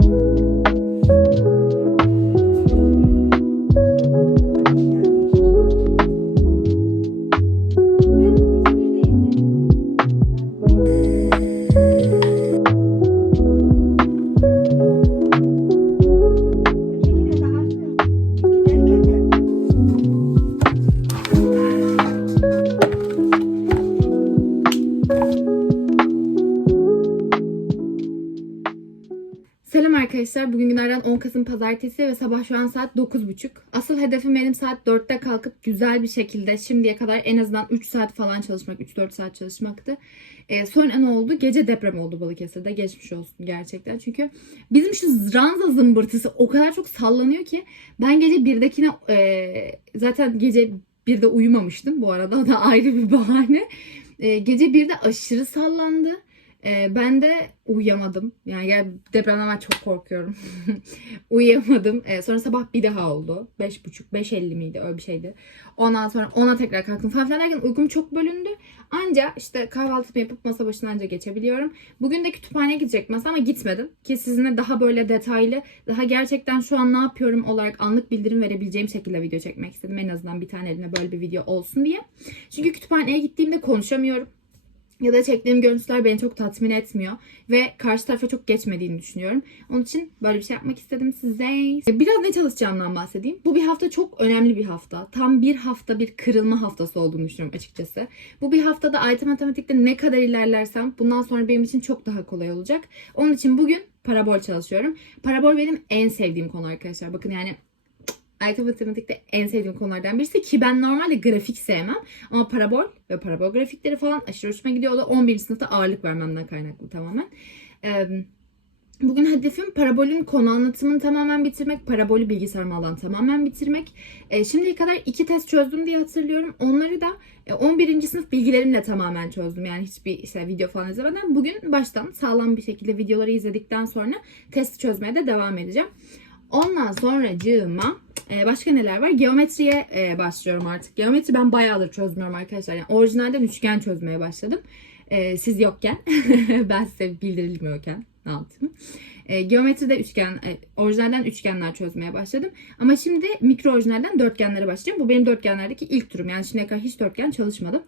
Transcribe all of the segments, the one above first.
Selam Pazartesi ve sabah şu an saat 9.30. Asıl hedefim benim saat 4'te kalkıp güzel bir şekilde şimdiye kadar en azından 3 saat falan çalışmak, 3-4 saat çalışmaktı. Ee, sonra ne oldu? Gece deprem oldu Balıkesir'de. Geçmiş olsun gerçekten. Çünkü bizim şu ranza zımbırtısı o kadar çok sallanıyor ki ben gece 1'dekine e, zaten gece 1'de uyumamıştım bu arada. O da ayrı bir bahane. E, gece 1'de aşırı sallandı. Ee, ben de uyuyamadım. Yani depremden ben çok korkuyorum. uyuyamadım. Ee, sonra sabah bir daha oldu. 5.30, 5.50 miydi öyle bir şeydi. Ondan sonra ona tekrar kalktım falan filan derken uykum çok bölündü. Anca işte kahvaltımı yapıp masa başına anca geçebiliyorum. Bugün de kütüphaneye gidecek mesela ama gitmedim. Ki sizinle daha böyle detaylı, daha gerçekten şu an ne yapıyorum olarak anlık bildirim verebileceğim şekilde video çekmek istedim. En azından bir tane elimde böyle bir video olsun diye. Çünkü kütüphaneye gittiğimde konuşamıyorum ya da çektiğim görüntüler beni çok tatmin etmiyor ve karşı tarafa çok geçmediğini düşünüyorum. Onun için böyle bir şey yapmak istedim size. Biraz ne çalışacağımdan bahsedeyim. Bu bir hafta çok önemli bir hafta. Tam bir hafta bir kırılma haftası olduğunu düşünüyorum açıkçası. Bu bir haftada IT matematikte ne kadar ilerlersem bundan sonra benim için çok daha kolay olacak. Onun için bugün parabol çalışıyorum. Parabol benim en sevdiğim konu arkadaşlar. Bakın yani IT matematikte en sevdiğim konulardan birisi ki ben normalde grafik sevmem ama parabol ve parabol grafikleri falan aşırı hoşuma gidiyor. O da 11. sınıfta ağırlık vermemden kaynaklı tamamen. Ee, Bugün hedefim parabolün konu anlatımını tamamen bitirmek, parabolü bilgisayar maldan tamamen bitirmek. Ee, şimdiye kadar iki test çözdüm diye hatırlıyorum. Onları da e, 11. sınıf bilgilerimle tamamen çözdüm. Yani hiçbir işte video falan izlemeden. Bugün baştan sağlam bir şekilde videoları izledikten sonra test çözmeye de devam edeceğim. Ondan sonra cığıma e, başka neler var? Geometriye e, başlıyorum artık. Geometri ben bayağıdır çözmüyorum arkadaşlar. Yani orijinalden üçgen çözmeye başladım. E, siz yokken, ben size bildirilmiyorken ne yaptım? Geometride üçgen, orijinalden üçgenler çözmeye başladım. Ama şimdi mikro orijinalden dörtgenlere başlayacağım. Bu benim dörtgenlerdeki ilk turum. Yani şimdiye kadar hiç dörtgen çalışmadım.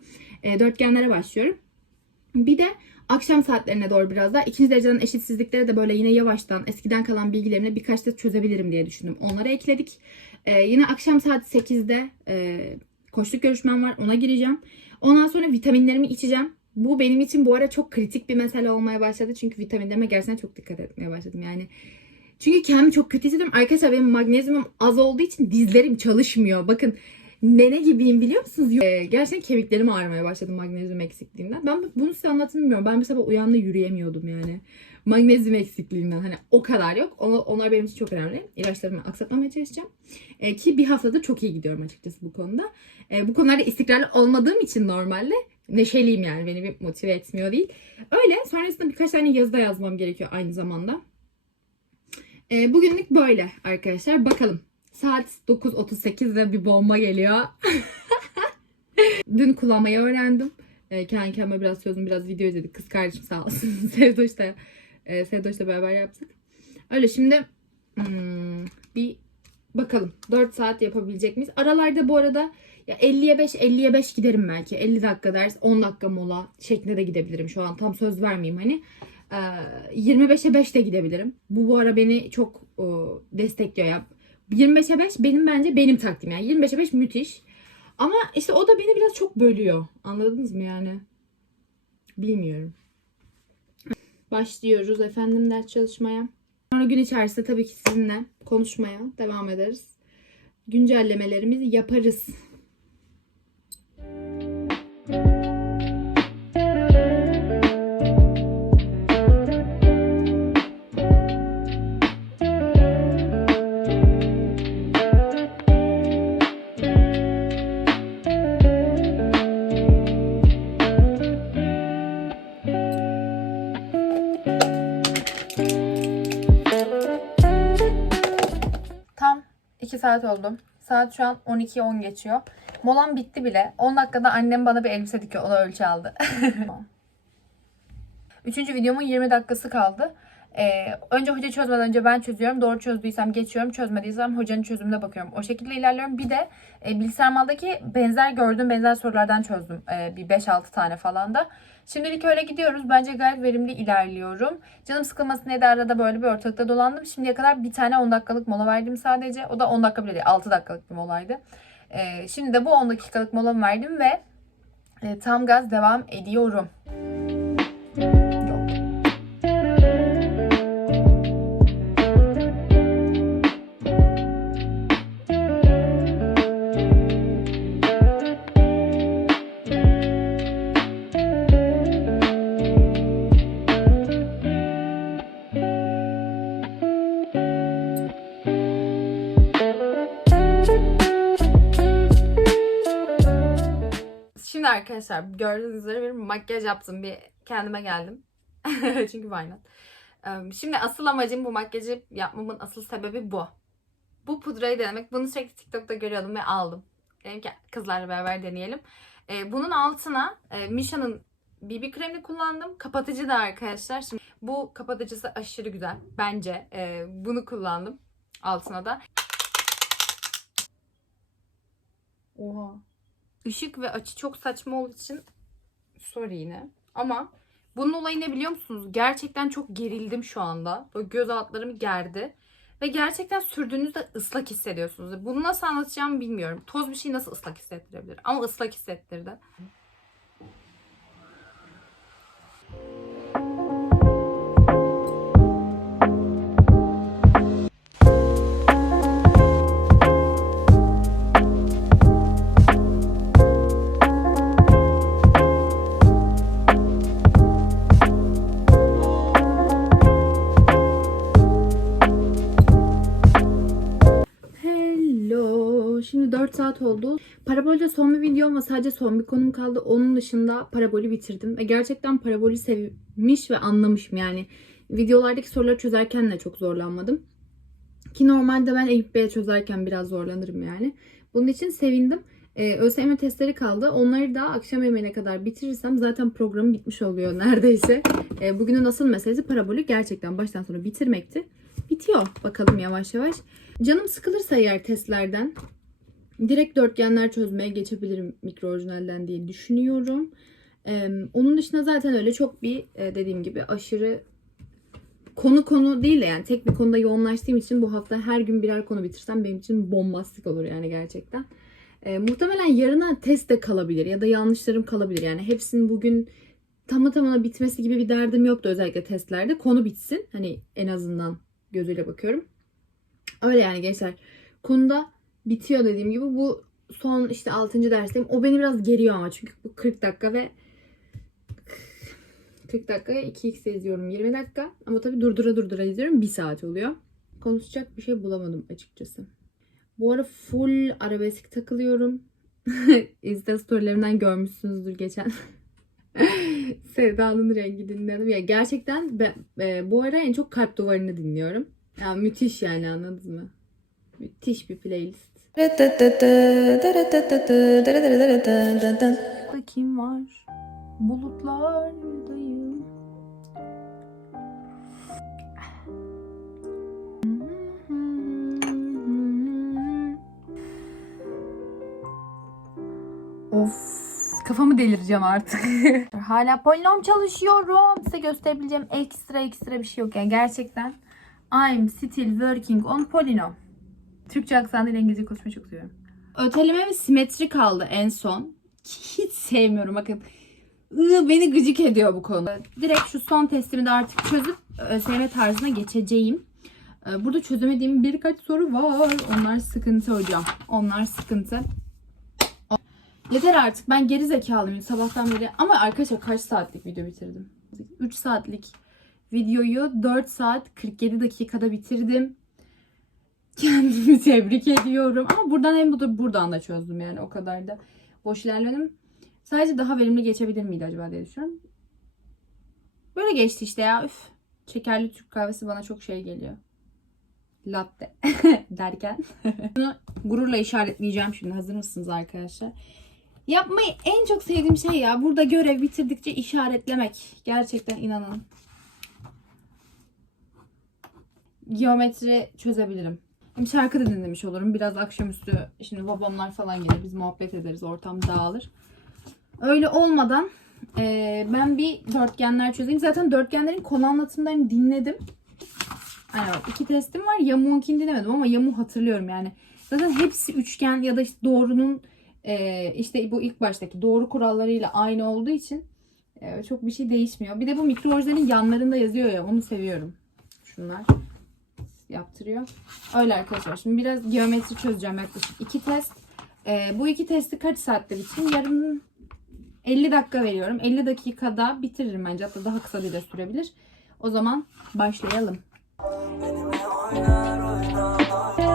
Dörtgenlere başlıyorum. Bir de akşam saatlerine doğru biraz daha ikinci dereceden eşitsizliklere de böyle yine yavaştan eskiden kalan bilgilerimle birkaç da çözebilirim diye düşündüm. Onları ekledik. Ee, yine akşam saat 8'de e, koçluk görüşmem var. Ona gireceğim. Ondan sonra vitaminlerimi içeceğim. Bu benim için bu ara çok kritik bir mesele olmaya başladı. Çünkü vitaminlerime gerçekten çok dikkat etmeye başladım. Yani çünkü kendimi çok kötü hissediyorum. Arkadaşlar benim magnezyumum az olduğu için dizlerim çalışmıyor. Bakın nene gibiyim biliyor musunuz? Ee, gerçekten kemiklerim ağrımaya başladı magnezyum eksikliğinden. Ben bunu size anlatmıyorum. Ben bir sabah uyandı yürüyemiyordum yani. Magnezyum eksikliğinden hani o kadar yok. Onlar, benim için çok önemli. İlaçlarımı aksatmamaya çalışacağım. Ee, ki bir haftadır çok iyi gidiyorum açıkçası bu konuda. Ee, bu konularda istikrarlı olmadığım için normalde neşeliyim yani. Beni bir motive etmiyor değil. Öyle. Sonrasında birkaç tane yazı da yazmam gerekiyor aynı zamanda. Ee, bugünlük böyle arkadaşlar. Bakalım. Saat 9.38 ve bir bomba geliyor. Dün kullanmayı öğrendim. E, kendi kendime biraz çözdüm. Biraz video izledik. Kız kardeşim sağ olsun. Sevdoş'la e, Sevdoş'la beraber yaptık. Öyle şimdi hmm, bir bakalım. 4 saat yapabilecek miyiz? Aralarda bu arada ya 50'ye 5, 50'ye 5 giderim belki. 50 dakika ders, 10 dakika mola şeklinde de gidebilirim şu an. Tam söz vermeyeyim hani. E, 25'e 5 de gidebilirim. Bu bu ara beni çok e, destekliyor ya. 25'e 5 benim bence benim taktiğim. Yani 25'e 5 müthiş. Ama işte o da beni biraz çok bölüyor. Anladınız mı yani? Bilmiyorum. Başlıyoruz efendim ders çalışmaya. Sonra gün içerisinde tabii ki sizinle konuşmaya devam ederiz. Güncellemelerimizi yaparız. 2 saat oldu. Saat şu an 12.10 geçiyor. Molam bitti bile. 10 dakikada annem bana bir elbise dikiyor. O da ölçü aldı. Üçüncü videomun 20 dakikası kaldı. Ee, önce hoca çözmeden önce ben çözüyorum. Doğru çözdüysem geçiyorum. Çözmediysem hocanın çözümüne bakıyorum. O şekilde ilerliyorum. Bir de e, bilgisayar maldaki benzer gördüğüm benzer sorulardan çözdüm. E, bir 5-6 tane falan da. Şimdilik öyle gidiyoruz. Bence gayet verimli ilerliyorum. Canım sıkılmasın diye de arada böyle bir ortalıkta dolandım. Şimdiye kadar bir tane 10 dakikalık mola verdim sadece. O da 10 dakika bile değil. 6 dakikalık bir molaydı. E, şimdi de bu 10 dakikalık molamı verdim ve e, tam gaz devam ediyorum. Arkadaşlar gördüğünüz üzere bir makyaj yaptım. Bir kendime geldim. Çünkü? Em, Şimdi asıl amacım bu makyajı yapmamın asıl sebebi bu. Bu pudrayı denemek. Bunu sürekli TikTok'ta görüyordum ve aldım. Dedim ki kızlarla beraber deneyelim. E, bunun altına e, Misha'nın BB kremini kullandım. Kapatıcı da arkadaşlar. Şimdi bu kapatıcısı aşırı güzel. Bence E, bunu kullandım. Altına da. Oha. Işık ve açı çok saçma olduğu için sorry yine. Ama bunun olayı ne biliyor musunuz? Gerçekten çok gerildim şu anda. Böyle göz altlarımı gerdi. Ve gerçekten sürdüğünüzde ıslak hissediyorsunuz. Bunu nasıl anlatacağımı bilmiyorum. Toz bir şey nasıl ıslak hissettirebilir? Ama ıslak hissettirdi. 4 saat oldu. Parabolde son bir videom ve sadece son bir konum kaldı. Onun dışında parabolü bitirdim. Ve gerçekten parabolü sevmiş ve anlamışım. Yani videolardaki soruları çözerken de çok zorlanmadım. Ki normalde ben Eyüp Bey'e çözerken biraz zorlanırım yani. Bunun için sevindim. Ee, ÖSYM testleri kaldı. Onları da akşam yemeğine kadar bitirirsem zaten programım bitmiş oluyor neredeyse. Ee, bugünün asıl meselesi parabolü gerçekten baştan sona bitirmekti. Bitiyor bakalım yavaş yavaş. Canım sıkılırsa eğer testlerden direkt dörtgenler çözmeye geçebilirim mikro orijinalden diye düşünüyorum. Ee, onun dışında zaten öyle çok bir e, dediğim gibi aşırı konu konu değil de yani tek bir konuda yoğunlaştığım için bu hafta her gün birer konu bitirsem benim için bombastik olur yani gerçekten. Ee, muhtemelen yarına test de kalabilir ya da yanlışlarım kalabilir. Yani hepsinin bugün tamı tamına bitmesi gibi bir derdim yoktu özellikle testlerde. Konu bitsin hani en azından gözüyle bakıyorum. Öyle yani gençler. Konuda bitiyor dediğim gibi. Bu son işte 6. dersteyim. O beni biraz geriyor ama çünkü bu 40 dakika ve 40 dakikaya 2x izliyorum 20 dakika. Ama tabii durdura durdura izliyorum 1 saat oluyor. Konuşacak bir şey bulamadım açıkçası. Bu ara full arabesk takılıyorum. Insta storylerimden görmüşsünüzdür geçen. Sevda'nın rengi dinledim. Ya gerçekten be- e, bu ara en çok kalp duvarını dinliyorum. Ya müthiş yani anladınız mı? Müthiş bir playlist. Burada kim var? Bulutlardayım. Of kafamı delireceğim artık. Hala polinom çalışıyorum. Size gösterebileceğim ekstra ekstra bir şey yok. Yani gerçekten I'm still working on polynom. Türkçe aksanıyla İngilizce konuşmayı çok seviyorum. Öteleme ve simetri kaldı en son. Hiç sevmiyorum bakın. Iı, beni gıcık ediyor bu konu. Direkt şu son testimi de artık çözüp ÖSYM tarzına geçeceğim. Ee, Burada çözemediğim birkaç soru var. Onlar sıkıntı hocam. Onlar sıkıntı. Yeter artık. Ben geri zekalıyım sabahtan beri. Ama arkadaşlar kaç saatlik video bitirdim? 3 saatlik videoyu 4 saat 47 dakikada bitirdim. Kendimi tebrik ediyorum. Ama buradan hem bu da buradan da çözdüm yani o kadar da boş ilerledim. Sadece daha verimli geçebilir miydi acaba diye düşünüyorum. Böyle geçti işte ya. Üf. Şekerli Türk kahvesi bana çok şey geliyor. Latte derken. Bunu gururla işaretleyeceğim şimdi. Hazır mısınız arkadaşlar? Yapmayı en çok sevdiğim şey ya. Burada görev bitirdikçe işaretlemek. Gerçekten inanın. geometri çözebilirim. Hem şarkı da dinlemiş olurum. Biraz akşamüstü şimdi babamlar falan gelir. Biz muhabbet ederiz. Ortam dağılır. Öyle olmadan eee, ben bir dörtgenler çözeyim. Zaten dörtgenlerin konu anlatımlarını dinledim. Bak, iki testim var. Yamuğunkini dinlemedim ama yamuğu hatırlıyorum yani. Zaten hepsi üçgen ya da işte doğrunun eee, işte bu ilk baştaki doğru kurallarıyla aynı olduğu için eee, çok bir şey değişmiyor. Bir de bu mikro yanlarında yazıyor ya onu seviyorum. Şunlar yaptırıyor. Öyle arkadaşlar. Şimdi biraz geometri çözeceğim yaklaşık iki test. Eee, bu iki testi kaç saatte bitireyim? Yarın 50 dakika veriyorum. 50 dakikada bitiririm bence. Hatta daha kısa bile sürebilir. O zaman başlayalım. E,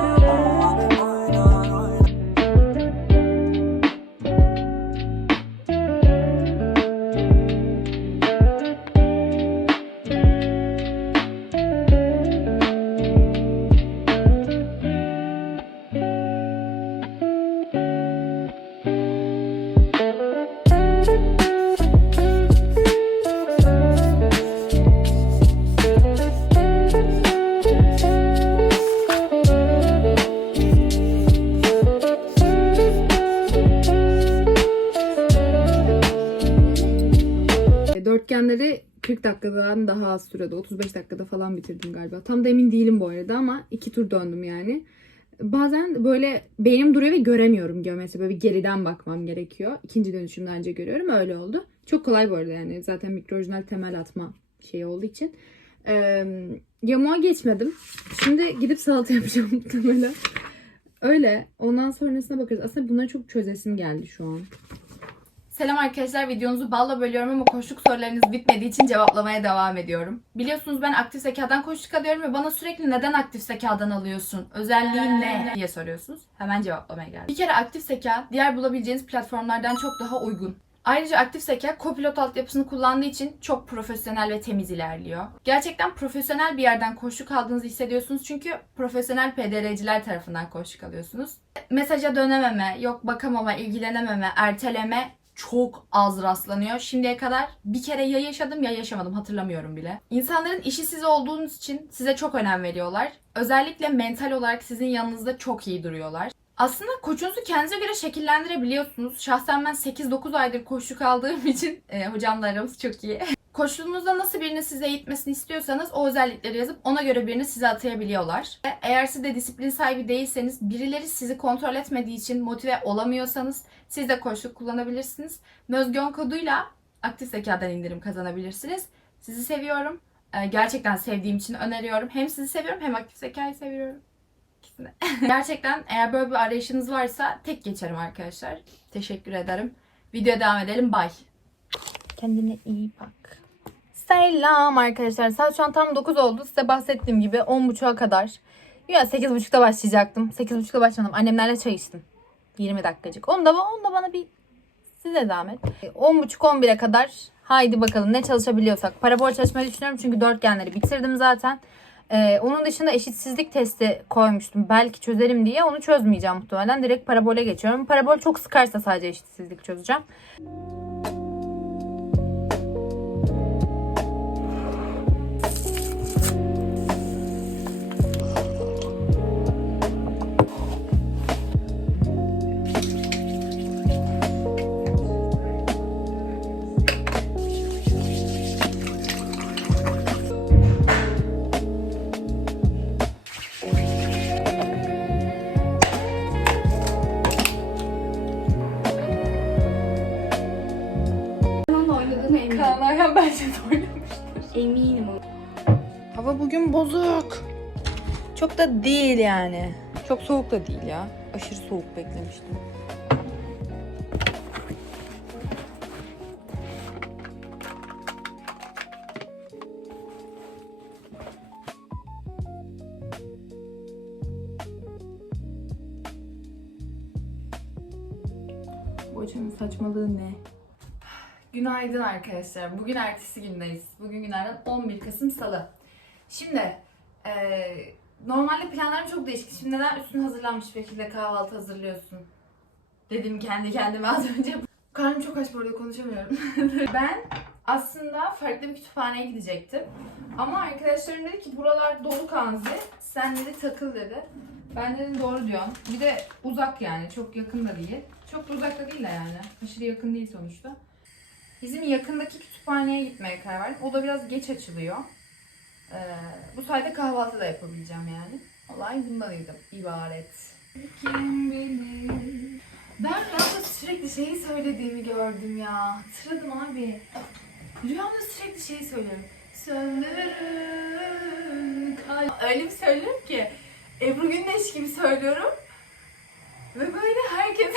daha az sürede 35 dakikada falan bitirdim galiba. Tam da emin değilim bu arada ama iki tur döndüm yani. Bazen böyle beynim duruyor ve göremiyorum geometri. Böyle bir geriden bakmam gerekiyor. İkinci dönüşümde önce görüyorum. Öyle oldu. Çok kolay bu arada yani. Zaten mikro orijinal temel atma şeyi olduğu için. Ee, yamuğa geçmedim. Şimdi gidip salata yapacağım muhtemelen. Öyle. Ondan sonrasına bakarız. Aslında bunları çok çözesim geldi şu an. Selam arkadaşlar videonuzu balla bölüyorum ama koşluk sorularınız bitmediği için cevaplamaya devam ediyorum. Biliyorsunuz ben aktif zekadan koşluk alıyorum ve bana sürekli neden aktif zekadan alıyorsun? Özelliğin ne? diye soruyorsunuz. Hemen cevaplamaya geldim. Bir kere aktif zeka diğer bulabileceğiniz platformlardan çok daha uygun. Ayrıca aktif zeka Copilot altyapısını kullandığı için çok profesyonel ve temiz ilerliyor. Gerçekten profesyonel bir yerden koşluk aldığınızı hissediyorsunuz çünkü profesyonel PDR'ciler tarafından koşluk alıyorsunuz. Mesaja dönememe, yok bakamama, ilgilenememe, erteleme çok az rastlanıyor. Şimdiye kadar bir kere ya yaşadım ya yaşamadım hatırlamıyorum bile. İnsanların işi siz olduğunuz için size çok önem veriyorlar. Özellikle mental olarak sizin yanınızda çok iyi duruyorlar. Aslında koçunuzu kendinize göre şekillendirebiliyorsunuz. Şahsen ben 8-9 aydır koçluk aldığım için e, hocamla aramız çok iyi. Koçluğunuzda nasıl birini size eğitmesini istiyorsanız o özellikleri yazıp ona göre birini size atayabiliyorlar. Eğer siz de disiplin sahibi değilseniz, birileri sizi kontrol etmediği için motive olamıyorsanız siz de koçluk kullanabilirsiniz. Mözgön koduyla aktif zekadan indirim kazanabilirsiniz. Sizi seviyorum. Ee, Gerçekten sevdiğim için öneriyorum. Hem sizi seviyorum hem aktif zekayı seviyorum. Gerçekten eğer böyle bir arayışınız varsa tek geçerim arkadaşlar. Teşekkür ederim. Videoya devam edelim. Bye. Kendine iyi bak. Selam arkadaşlar. Saat şu an tam 9 oldu. Size bahsettiğim gibi 10.30'a kadar. Ya 8.30'da başlayacaktım. 8.30'da başlamadım. Annemlerle çay içtim. 20 dakikacık. Onu da, onu da bana bir size zahmet. 10.30-11'e kadar haydi bakalım ne çalışabiliyorsak. Parabol çalışmayı düşünüyorum çünkü dörtgenleri bitirdim zaten. Ee, onun dışında eşitsizlik testi koymuştum. Belki çözerim diye. Onu çözmeyeceğim muhtemelen. Direkt parabole geçiyorum. Parabol çok sıkarsa sadece eşitsizlik çözeceğim. Onunla oynadığını eminim. Kaan Ayhan bence de oynamıştır. Eminim. Hava bugün bozuk. Çok da değil yani. Çok soğuk da değil ya. Aşırı soğuk beklemiştim. Bu açanın saçmalığı ne? Günaydın arkadaşlar. Bugün ertesi gündeyiz. Bugün günlerden 11 Kasım Salı. Şimdi eee, normalde planlarım çok değişik. Şimdi neden üstün hazırlanmış bir şekilde kahvaltı hazırlıyorsun? Dedim kendi kendime az önce. Karnım çok aç bu arada konuşamıyorum. ben Aslında farklı bir kütüphaneye gidecektim. Ama arkadaşlarım dedi ki buralar dolu Kanzi. Sen dedi takıl dedi. Ben dedim doğru diyorsun. Bir de uzak yani. Çok yakın da değil. Çok da uzak da değil de yani. Aşırı yakın değil sonuçta. Bizim yakındaki kütüphaneye gitmeye karar verdim. O da biraz geç açılıyor. Ee, bu sayede kahvaltı da yapabileceğim yani. Olay bundan ibaret. Kim bilir? Ben rüyamda sürekli şeyi söylediğimi gördüm ya. Hatırladım abi. Rüyamda sürekli şeyi söylüyorum. Söndürün kay- Öyle bir söylüyorum ki Ebru Gündeş gibi söylüyorum. Ve böyle herkes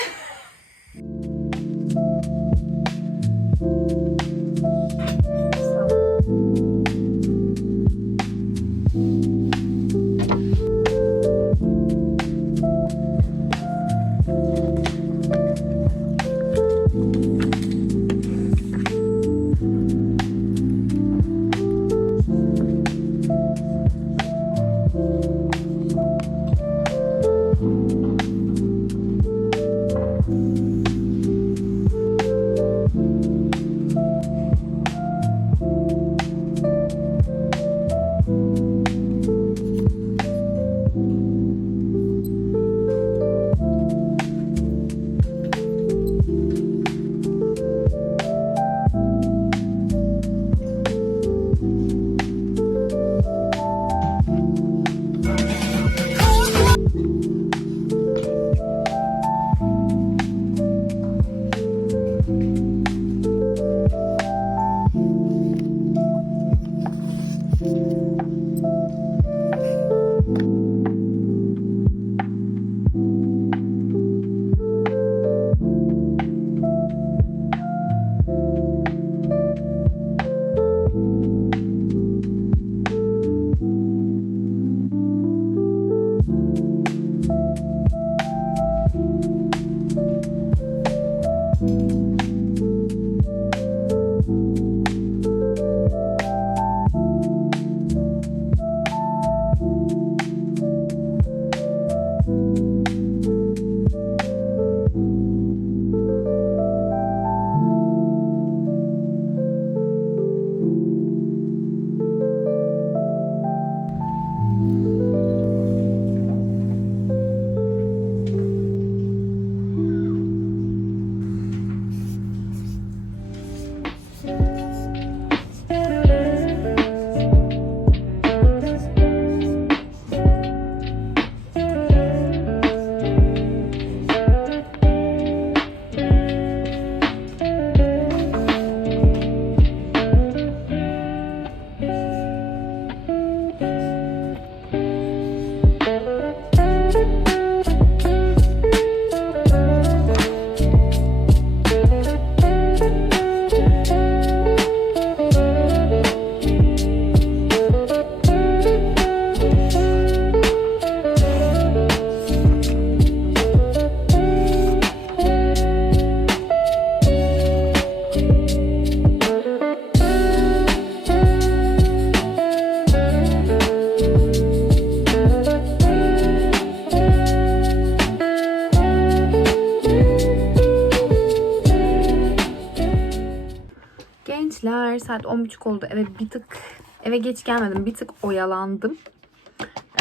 10.30 oldu. Eve bir tık eve geç gelmedim. Bir tık oyalandım.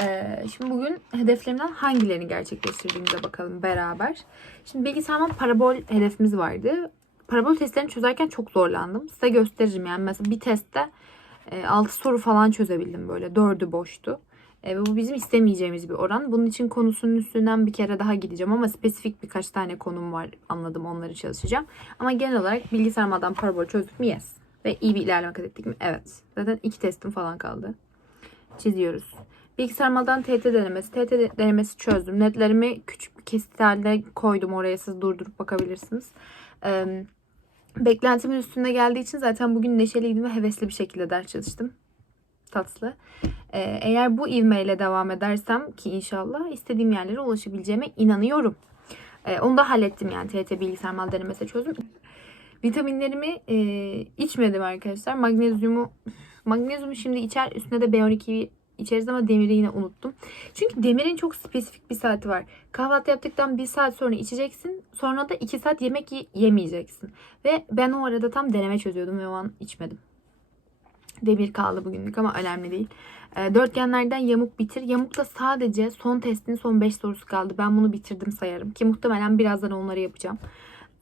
Ee, şimdi bugün hedeflerimden hangilerini gerçekleştirdiğimize bakalım beraber. Şimdi bilgisayardan parabol hedefimiz vardı. Parabol testlerini çözerken çok zorlandım. Size göstereceğim yani. Mesela bir testte 6 soru falan çözebildim böyle. 4'ü boştu. E, bu bizim istemeyeceğimiz bir oran. Bunun için konusunun üstünden bir kere daha gideceğim ama spesifik birkaç tane konum var. Anladım onları çalışacağım. Ama genel olarak bilgisayarmadan parabol çözdük mü? Yes. Ve iyi bir ilerleme kat ettik mi? Evet. Zaten iki testim falan kaldı. Çiziyoruz. Bilgisayarmadan TET denemesi. TET denemesi çözdüm. Netlerimi küçük bir kesit halde koydum oraya. Siz durdurup bakabilirsiniz. Ee, beklentimin üstünde geldiği için zaten bugün neşeliydim ve hevesli bir şekilde ders çalıştım. Tatlı. Ee, eğer bu ivmeyle devam edersem ki inşallah istediğim yerlere ulaşabileceğime inanıyorum. Ee, onu da hallettim yani TET bilgisayar mal denemesi çözdüm. Vitaminlerimi e, içmedim arkadaşlar. Magnezyumu magnezyumu şimdi içer üstüne de B12 içeriz ama Demir'i yine unuttum. Çünkü Demir'in çok spesifik bir saati var. Kahvaltı yaptıktan bir saat sonra içeceksin. Sonra da iki saat yemek ye- yemeyeceksin. Ve ben o arada tam deneme çözüyordum ve o an içmedim. Demir kaldı bugünlük ama önemli değil. E, dörtgenlerden yamuk bitir. Yamukta sadece son testin son 5 sorusu kaldı. Ben bunu bitirdim sayarım. Ki muhtemelen birazdan onları yapacağım.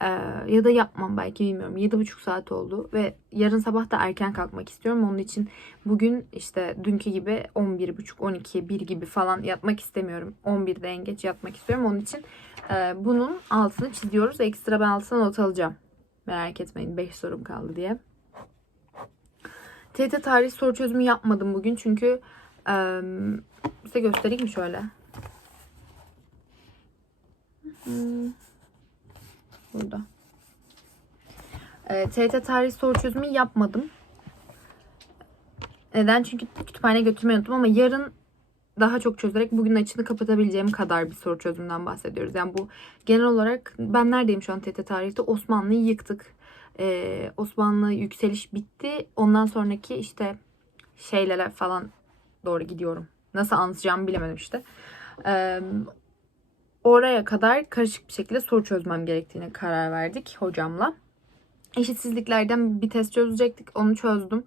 E, ya da yapmam belki bilmiyorum. 7,5 saat oldu ve yarın sabah da erken kalkmak istiyorum. Onun için bugün işte dünkü gibi 11.30, 12, 1 gibi falan yatmak istemiyorum. 11'de en geç yatmak istiyorum. Onun için e, bunun altını çiziyoruz. Ekstra ben altına not alacağım. Merak etmeyin 5 sorum kaldı diye. TET tarih soru çözümü yapmadım bugün çünkü eee, size göstereyim şöyle? Hmm. Burada. Eee, TET tarih soru çözümü yapmadım. Neden? Çünkü kütüphane götürmeyi unuttum ama yarın daha çok çözerek bugün açını kapatabileceğim kadar bir soru çözümünden bahsediyoruz. Yani bu genel olarak ben neredeyim şu an TET tarihte? Osmanlı'yı yıktık. Ee, Osmanlı yükseliş bitti. Ondan sonraki işte şeylere falan doğru gidiyorum. Nasıl anlatacağımı bilemedim işte. Ee, oraya kadar karışık bir şekilde soru çözmem gerektiğine karar verdik hocamla. Eşitsizliklerden bir test çözecektik. Onu çözdüm.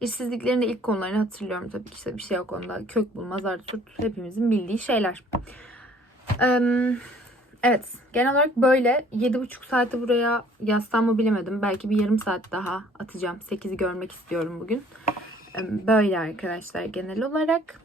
İşsizliklerin de ilk konularını hatırlıyorum tabii ki işte bir şey yok onda. Kök bulmaz, artırt hepimizin bildiği şeyler. Evet genel olarak böyle 7,5 saati buraya yazsam mı bilemedim. Belki bir yarım saat daha atacağım. 8'i görmek istiyorum bugün. Böyle arkadaşlar genel olarak.